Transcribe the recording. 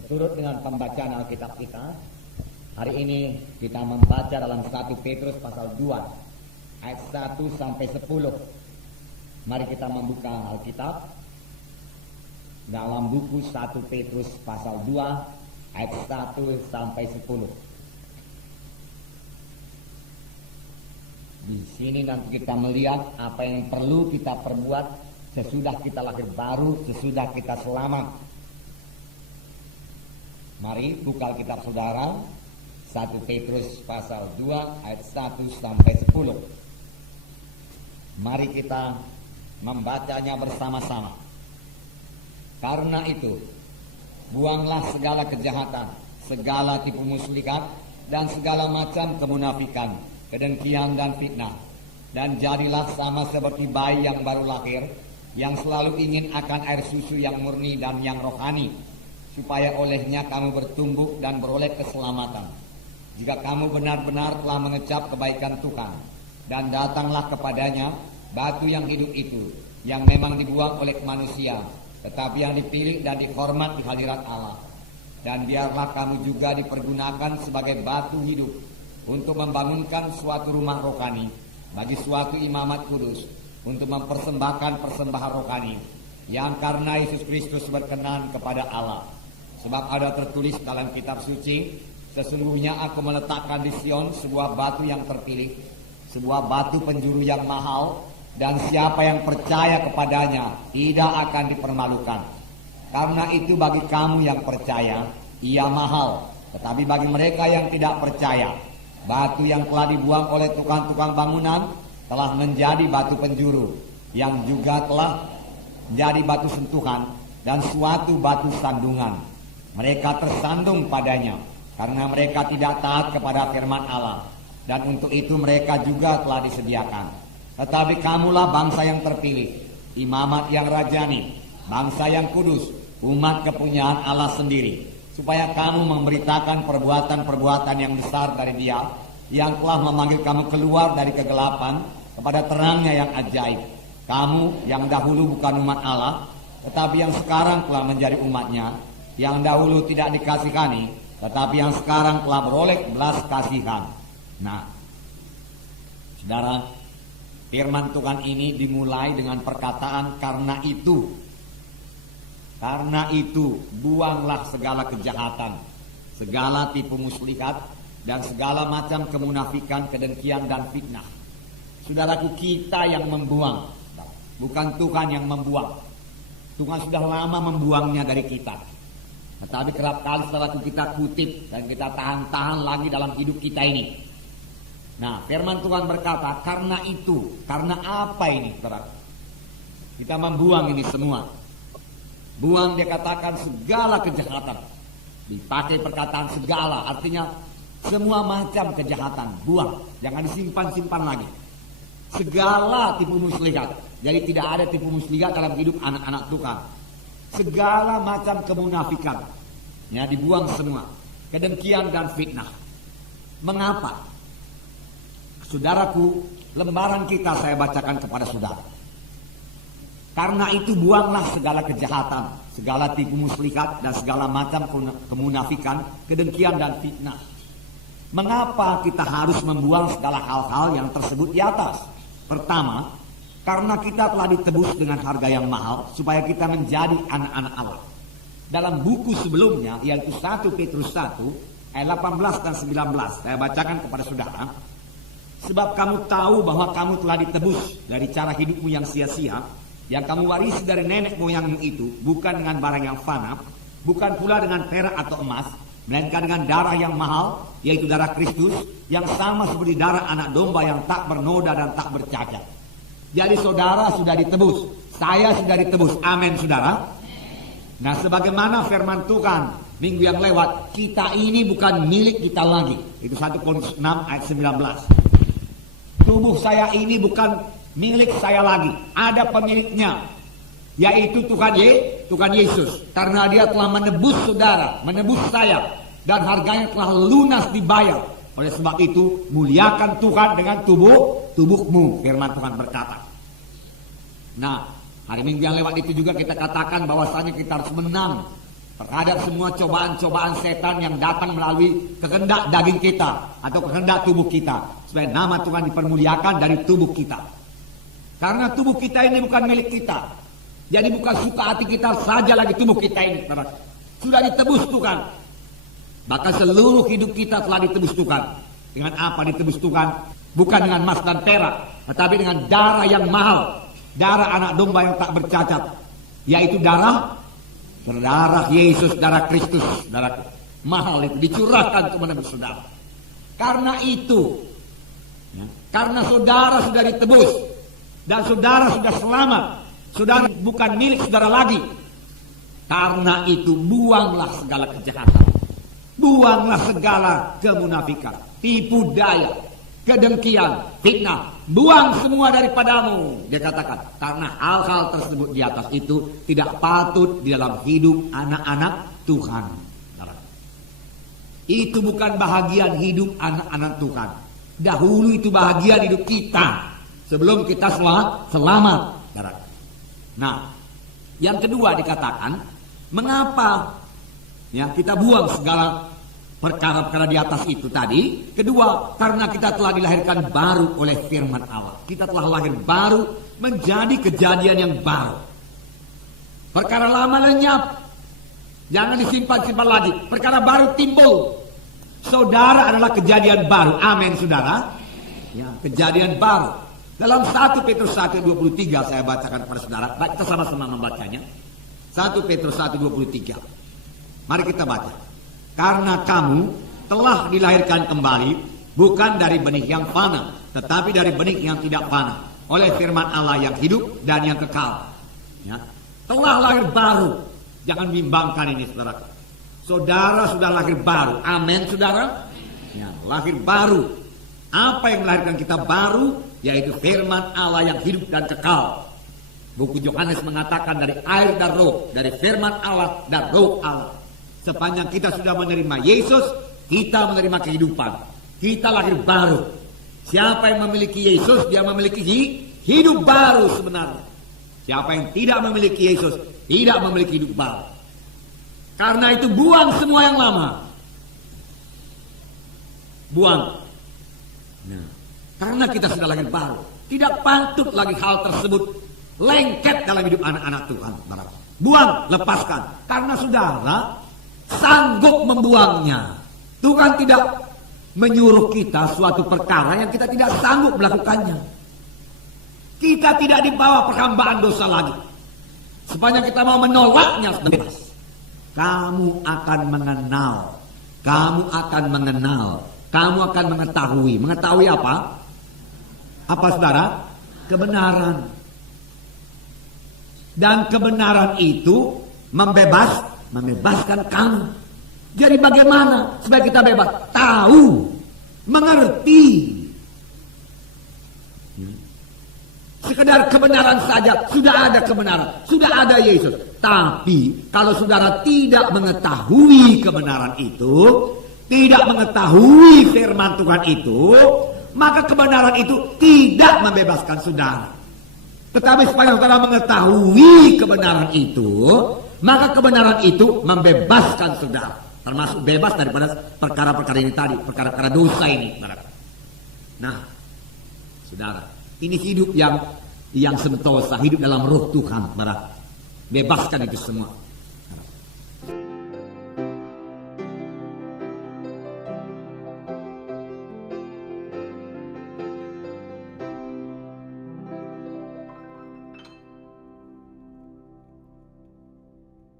Seturut dengan pembacaan Alkitab kita, hari ini kita membaca dalam 1 Petrus pasal 2 ayat 1 sampai 10. Mari kita membuka Alkitab dalam buku 1 Petrus pasal 2 ayat 1 sampai 10. Di sini nanti kita melihat apa yang perlu kita perbuat sesudah kita lahir baru, sesudah kita selamat. Mari buka Alkitab saudara, 1 Petrus pasal 2 ayat 1 sampai 10. Mari kita membacanya bersama-sama. Karena itu, buanglah segala kejahatan, segala tipu muslihat, dan segala macam kemunafikan, kedengkian dan fitnah. Dan jadilah sama seperti bayi yang baru lahir, yang selalu ingin akan air susu yang murni dan yang rohani, supaya olehnya kamu bertumbuh dan beroleh keselamatan. Jika kamu benar-benar telah mengecap kebaikan Tuhan, dan datanglah kepadanya batu yang hidup itu, yang memang dibuang oleh manusia, tetapi yang dipilih dan dihormat di hadirat Allah. Dan biarlah kamu juga dipergunakan sebagai batu hidup untuk membangunkan suatu rumah rohani bagi suatu imamat kudus, untuk mempersembahkan persembahan rohani yang karena Yesus Kristus berkenan kepada Allah. Sebab ada tertulis dalam kitab suci, sesungguhnya aku meletakkan di Sion sebuah batu yang terpilih, sebuah batu penjuru yang mahal, dan siapa yang percaya kepadanya tidak akan dipermalukan. Karena itu bagi kamu yang percaya, ia mahal. Tetapi bagi mereka yang tidak percaya, batu yang telah dibuang oleh tukang-tukang bangunan telah menjadi batu penjuru, yang juga telah menjadi batu sentuhan dan suatu batu sandungan. Mereka tersandung padanya karena mereka tidak taat kepada firman Allah, dan untuk itu mereka juga telah disediakan. Tetapi kamulah bangsa yang terpilih, imamat yang rajani, bangsa yang kudus, umat kepunyaan Allah sendiri, supaya kamu memberitakan perbuatan-perbuatan yang besar dari Dia, yang telah memanggil kamu keluar dari kegelapan kepada terangnya yang ajaib. Kamu yang dahulu bukan umat Allah, tetapi yang sekarang telah menjadi umatnya, yang dahulu tidak dikasihani, tetapi yang sekarang telah beroleh belas kasihan. Nah, saudara, firman Tuhan ini dimulai dengan perkataan karena itu. Karena itu, buanglah segala kejahatan, segala tipu muslihat, dan segala macam kemunafikan, kedengkian, dan fitnah. Saudaraku, kita yang membuang, bukan Tuhan yang membuang. Tuhan sudah lama membuangnya dari kita. Tetapi kerap kali setelah kita kutip dan kita tahan-tahan lagi dalam hidup kita ini. Nah, firman Tuhan berkata, karena itu, karena apa ini, saudara? Kita membuang ini semua. Buang, dia katakan segala kejahatan. Dipakai perkataan segala, artinya semua macam kejahatan. Buang, jangan disimpan-simpan lagi. Segala tipu muslihat. Jadi tidak ada tipu muslihat dalam hidup anak-anak Tuhan. Segala macam kemunafikan, ya, dibuang semua. Kedengkian dan fitnah. Mengapa? Saudaraku, lembaran kita saya bacakan kepada saudara. Karena itu buanglah segala kejahatan, segala tipu muslihat, dan segala macam kemunafikan, kedengkian dan fitnah. Mengapa kita harus membuang segala hal-hal yang tersebut di atas? Pertama, karena kita telah ditebus dengan harga yang mahal, supaya kita menjadi anak-anak Allah. Dalam buku sebelumnya, yaitu 1 Petrus 1 ayat 18 dan 19, saya bacakan kepada saudara. Sebab kamu tahu bahwa kamu telah ditebus dari cara hidupmu yang sia-sia, yang kamu warisi dari nenek moyangmu itu, bukan dengan barang yang fana, bukan pula dengan perak atau emas, melainkan dengan darah yang mahal, yaitu darah Kristus, yang sama seperti darah anak domba yang tak bernoda dan tak bercacat. Jadi saudara sudah ditebus, saya sudah ditebus, amin saudara. Nah, sebagaimana firman Tuhan minggu yang lewat, kita ini bukan milik kita lagi. Itu 1 Korintus 6 ayat 19. Tubuh saya ini bukan milik saya lagi, ada pemiliknya, yaitu Tuhan Yesus. Karena Dia telah menebus saudara, menebus saya, dan harganya telah lunas dibayar. Oleh sebab itu, muliakan Tuhan dengan tubuhmu, firman Tuhan berkata. Nah, hari Minggu yang lewat itu juga kita katakan bahwasanya kita harus menang terhadap semua cobaan-cobaan setan yang datang melalui kehendak daging kita atau kehendak tubuh kita, supaya nama Tuhan dipermuliakan dari tubuh kita. Karena tubuh kita ini bukan milik kita, jadi bukan suka hati kita saja lagi tubuh kita ini, sudah ditebus Tuhan. Bahkan seluruh hidup kita telah ditebus Tuhan. Dengan apa ditebus Tuhan? Bukan dengan emas dan perak, tetapi dengan darah yang mahal, darah anak domba yang tak bercacat, yaitu darah Yesus, darah Kristus, darah mahal itu dicurahkan kepada saudara. Karena itu, karena saudara sudah ditebus dan saudara sudah selamat, saudara bukan milik saudara lagi. Karena itu buanglah segala kejahatan, buanglah segala kemunafikan, tipu daya, kedengkian, fitnah, buang semua daripadamu. Dia katakan, karena hal-hal tersebut di atas itu tidak patut di dalam hidup anak-anak Tuhan. Itu bukan bahagian hidup anak-anak Tuhan. Dahulu itu bahagian hidup kita sebelum kita selamat. Nah, yang kedua dikatakan, mengapa ya kita buang segala perkara-perkara di atas itu tadi? Kedua, karena kita telah dilahirkan baru oleh firman Allah. Kita telah lahir baru menjadi kejadian yang baru. Perkara lama lenyap, jangan disimpan-simpan lagi. Perkara baru timbul. Saudara adalah kejadian baru. Amin, saudara. Ya, kejadian baru. Dalam 1 Petrus 1:23 saya bacakan kepada saudara. Baik, kita sama-sama membacanya. 1 Petrus 1:23. Mari kita baca. Karena kamu telah dilahirkan kembali, bukan dari benih yang fana, tetapi dari benih yang tidak fana, oleh firman Allah yang hidup dan yang kekal. Ya. Telah lahir baru. Jangan bimbangkan ini, saudara. Saudara sudah lahir baru. Amin, saudara. Ya, lahir baru. Apa yang melahirkan kita baru? Yaitu firman Allah yang hidup dan kekal. Buku Yohanes mengatakan dari air dan roh, dari firman Allah dan roh Allah. Sepanjang kita sudah menerima Yesus, kita menerima kehidupan. Kita lahir baru. Siapa yang memiliki Yesus, dia memiliki hidup baru sebenarnya. Siapa yang tidak memiliki Yesus, tidak memiliki hidup baru. Karena itu buang semua yang lama. Buang. Nah, karena kita sudah lahir baru, tidak patut lagi hal tersebut lengket dalam hidup anak-anak Tuhan. Buang, lepaskan. Karena saudara sanggup membuangnya. Tuhan tidak menyuruh kita suatu perkara yang kita tidak sanggup melakukannya. Kita tidak dibawa perhambaan dosa lagi. Sepanjang kita mau menolaknya bebas. Kamu akan mengenal. Kamu akan mengenal. Kamu akan mengetahui. Mengetahui apa? Apa saudara? Kebenaran. Dan kebenaran itu membebaskan kamu. Jadi bagaimana supaya kita bebas? Tahu, mengerti. Sekedar kebenaran saja, sudah ada kebenaran, sudah ada Yesus. Tapi kalau saudara tidak mengetahui kebenaran itu, tidak mengetahui firman Tuhan itu, maka kebenaran itu tidak membebaskan saudara. Tetapi supaya saudara mengetahui kebenaran itu, maka kebenaran itu membebaskan saudara. Termasuk bebas daripada perkara-perkara ini tadi, perkara-perkara dosa ini. Nah, saudara, ini hidup yang sentosa, hidup dalam roh Tuhan. Bebaskan itu semua.